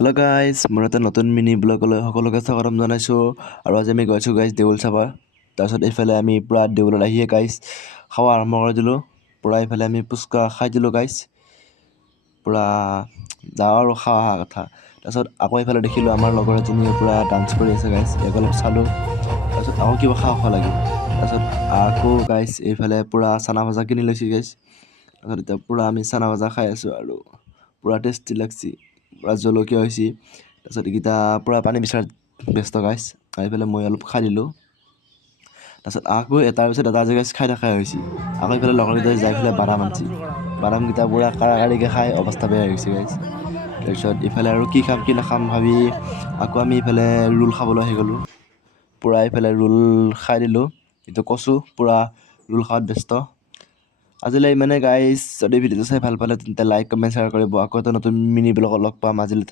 Hello' guys, মোৰ এটা নতুন মিনি ব্লগলৈ সকলোকে স্বাগতম জনাইছোঁ। আৰু আজি আমি গৈছোঁ গাইজ দেউল চাব। তাৰপিছত এইফালে আমি পূৰা দেউলত আহিয়ে গাইজ খাব আৰম্ভ কৰি দিলোঁ। পূৰা এইফালে আমি পুচকা খাই দিলোঁ গাইজ। পূৰা যাওঁ আৰু খাওঁ অহা কথা। তাৰপিছত আকৌ এইফালে দেখিলোঁ আমাৰ লগৰ এজনীয়ে পূৰা ডান্স কৰি আছে গাইজ, ইয়াক অলপ চালোঁ। তাৰপিছত আকৌ কিবা খাওঁ খাওঁ লাগিল। তাৰপিছত আকৌ গাইজ এইফালে পূৰা চানা ভাজা কিনি লৈছোঁ গাইজ। তাৰপিছত এতিয়া পূৰা আমি চানা ভাজা খাই আছোঁ আৰু পূৰা টেষ্টি লাগছি, পূৰা জলকীয়া হৈছে। তাৰপিছত এইকেইটা পূৰা পানী বিচাৰাত ব্যস্ত গাইজ। খাই পেলাই মই অলপ খাই দিলোঁ। তাৰপিছত আকৌ এটাৰ পিছত এটা গাইজ খাই থকাই হৈছে। আকৌ এইফালে লগৰকেইটাই যাই পেলাই বাদাম আনছি। বাদামকেইটা পূৰা কাৰাকাৰিকৈ খাই অৱস্থা বেয়া হৈ গৈছে গাইজ। তাৰপিছত ইফালে আৰু কি খাম কি নাখাম ভাবি আকৌ আমি ইফালে ৰোল খাবলৈ আহি গ'লোঁ। পূৰা এইফালে ৰোল খাই দিলোঁ। এইটো কচু পূৰা ৰোল খোৱাত ব্যস্ত। আজিলৈ ইমানে গাইজ। যদি ভিডিঅ'টো চাই ভাল পালে তেন্তে লাইক কমেণ্ট শ্বেয়াৰ কৰিব। আকৌ এটা নতুন মিনি ব্লগত লগ পাম আজিলৈ।